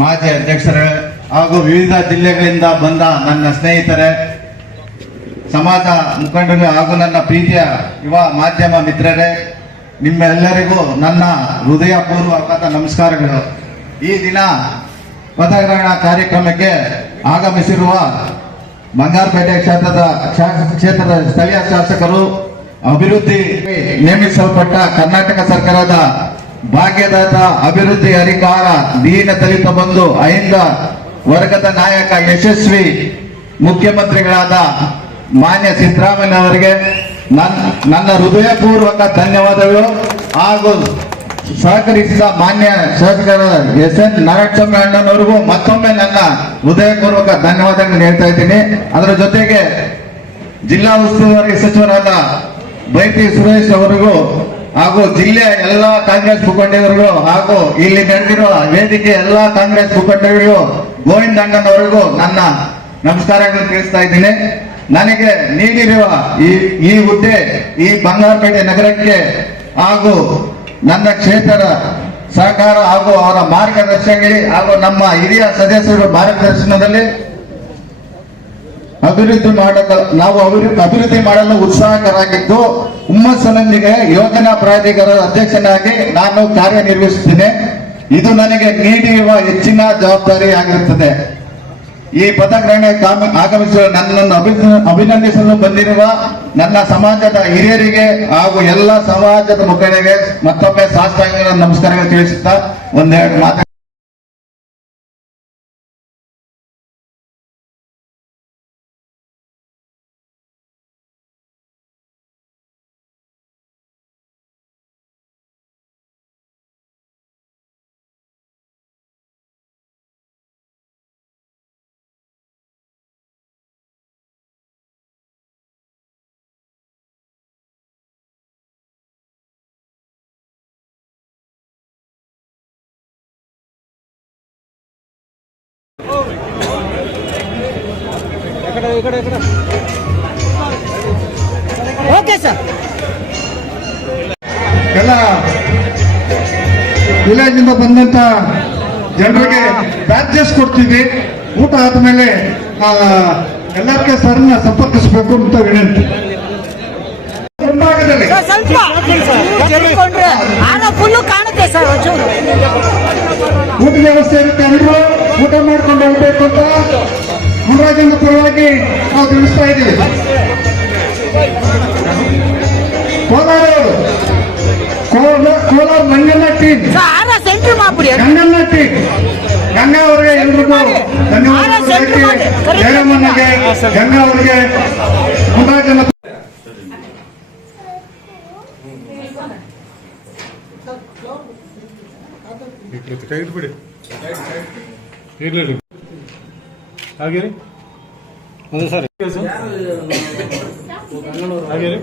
ಮಾಜಿ ಅಧ್ಯಕ್ಷರೇ ಹಾಗೂ ವಿವಿಧ ಜಿಲ್ಲೆಗಳಿಂದ ಬಂದ ನನ್ನ ಸ್ನೇಹಿತರೇ, ಸಮಾಜ ಮುಖಂಡರು ಹಾಗೂ ನನ್ನ ಪ್ರೀತಿಯ ಯುವ ಮಾಧ್ಯಮ ಮಿತ್ರರೇ, ನಿಮ್ಮೆಲ್ಲರಿಗೂ ನನ್ನ ಹೃದಯಪೂರ್ವಕದ ನಮಸ್ಕಾರಗಳು. ಈ ದಿನ ಮತಗ್ರಹಣ ಕಾರ್ಯಕ್ರಮಕ್ಕೆ ಆಗಮಿಸಿರುವ ಬಂಗಾರಪೇಟೆ ಕ್ಷೇತ್ರದ ಕ್ಷೇತ್ರದ ಸ್ಥಳೀಯ ಶಾಸಕರು, ಅಭಿವೃದ್ಧಿ ನೇಮಿಸಲ್ಪಟ್ಟ ಕರ್ನಾಟಕ ಸರ್ಕಾರದ ಭಾಗ್ಯದಾತ ಅಭಿವೃದ್ಧಿ ಅಧಿಕಾರ ದೀನ ದಲಿತ ಬಂಧು ಅಹಿಂದ ವರ್ಗದ ನಾಯಕ ಯಶಸ್ವಿ ಮುಖ್ಯಮಂತ್ರಿಗಳಾದ ಮಾನ್ಯ ಸಿದ್ದರಾಮಯ್ಯ ಅವರಿಗೆ ನನ್ನ ಹೃದಯಪೂರ್ವಕ ಧನ್ಯವಾದಗಳು ಹಾಗೂ ಸಹಕರಿಸಿದ ಮಾನ್ಯ ಶಾಸಕರ ಎಸ್ ಎನ್ ನಾರಾಯಣಸ್ವಾಮಿ ಅಣ್ಣನವರಿಗೂ ಮತ್ತೊಮ್ಮೆ ನನ್ನ ಹೃದಯಪೂರ್ವಕ ಧನ್ಯವಾದಗಳನ್ನು ಹೇಳ್ತಾ ಇದ್ದೀನಿ. ಅದರ ಜೊತೆಗೆ ಜಿಲ್ಲಾ ಉಸ್ತುವಾರಿ ಸಚಿವರಾದ ಬೈತಿ ಸುರೇಶ್ ಅವರಿಗೂ ಹಾಗೂ ಜಿಲ್ಲೆ ಎಲ್ಲಾ ಕಾಂಗ್ರೆಸ್ ಮುಖಂಡರಿಗೂ ಹಾಗೂ ಇಲ್ಲಿ ನಡೆದಿರುವ ವೇದಿಕೆ ಎಲ್ಲಾ ಕಾಂಗ್ರೆಸ್ ಮುಖಂಡರಿಗೂ ಗೋವಿಂದ ಅಣ್ಣನವರಿಗೂ ನನ್ನ ನಮಸ್ಕಾರಗಳು ತಿಳಿಸ್ತಾ ಇದ್ದೀನಿ. ನನಗೆ ನೀಡಿರುವ ಈ ಈ ಹುದ್ದೆ ಈ ಬಂಗಾರಪೇಟೆ ನಗರಕ್ಕೆ ಹಾಗೂ ನನ್ನ ಕ್ಷೇತ್ರದ ಸಹಕಾರ ಹಾಗೂ ಅವರ ಮಾರ್ಗದರ್ಶನದಲ್ಲಿ ಹಾಗೂ ನಮ್ಮ ಹಿರಿಯ ಸದಸ್ಯರು ಮಾರ್ಗದರ್ಶನದಲ್ಲಿ ಅಭಿವೃದ್ಧಿ ಮಾಡಲು ನಾವು ಅಭಿವೃದ್ಧಿ ಮಾಡಲು ಉತ್ಸಾಹಕರಾಗಿದ್ದು ಹುಮ್ಮಸ್ಸಿನೊಂದಿಗೆ ಯೋಜನಾ ಪ್ರಾಧಿಕಾರದ ಅಧ್ಯಕ್ಷನಾಗಿ ನಾನು ಕಾರ್ಯನಿರ್ವಹಿಸುತ್ತೇನೆ ಇದು ನನಗೆ ನೀಡಿರುವ ಹೆಚ್ಚಿನ ಜವಾಬ್ದಾರಿ ಆಗಿರುತ್ತದೆ. ಈ ಪದಗ್ರಹಣ ಕಾಮ- ಆಗಮಿಸುವ ನನ್ನನ್ನು ಅಭಿ- ಅಭಿನಂದಿಸಲು ಬಂದಿರುವ ನನ್ನ ಸಮಾಜದ ಹಿರಿಯರಿಗೆ ಹಾಗೂ ಎಲ್ಲ ಸಮಾಜದ ಮುಖಂಡರಿಗೆ ಮತ್ತೊಮ್ಮೆ ಸಾಷ್ಟಾಂಗ ನಮಸ್ಕಾರಗಳು ತಿಳಿಸುತ್ತಾ ಒಂದೆರಡು ಮಾತು ಓಕೆ ಸರ್. ಎಲ್ಲ ವಿಲೇಜಿಂದ ಬಂದಂತ ಜನರಿಗೆ ಬ್ಯಾಚಸ್ ಕೊಡ್ತೀವಿ ಊಟ ಆದ್ಮೇಲೆ ಎಲ್ಲರಿಗೆ ಸರ್ನ ಸಂಪರ್ಕಿಸಬೇಕು ಅಂತ ವಿನಂತಿ. ಸ್ವಲ್ಪ. ಜರುಗಿಕೊಂಡ್ರೆ ಆಗ ಫುಲ್ಲು ಕಾಣುತ್ತೆ ಸರ್ ಒಂಚೂರು. ಊಟ ವ್ಯವಸ್ಥೆ ಇರುತ್ತೆ ಎಲ್ಲರೂ ಊಟ ಮಾಡ್ಕೊಂಡು ಹೋಗ್ಬೇಕು ಅಂತ. ಮುನರಾಜನ ಪರವಾಗಿ ನಾವು ತಿಳಿಸ್ತಾ ಇದ್ದೀವಿ. ಕೋಲಾರ ಕೋಲಾರ ಕೋಲಾರ ಮಂಗನ ಟೀಮ್ ಗಂಗನ್ನ ಟೀಮ್ ಗಂಗಾ ಅವರಿಗೆ ಎಲ್ರಿಗೂ ಧನ್ಯವಾದಗಳು. ಹೇಳಿ ಜಯರಾಮಣ್ಣಗೆ ಗಂಗಾ ಅವರಿಗೆ ಮುನರಾಜನ ತೆಗೆದುಬಿಡಿ. ಇರ್ಲಿ. ಹಾಗೇರಿ? ಒಂದು ಸರಿ. ಹಾಗೇರಿ?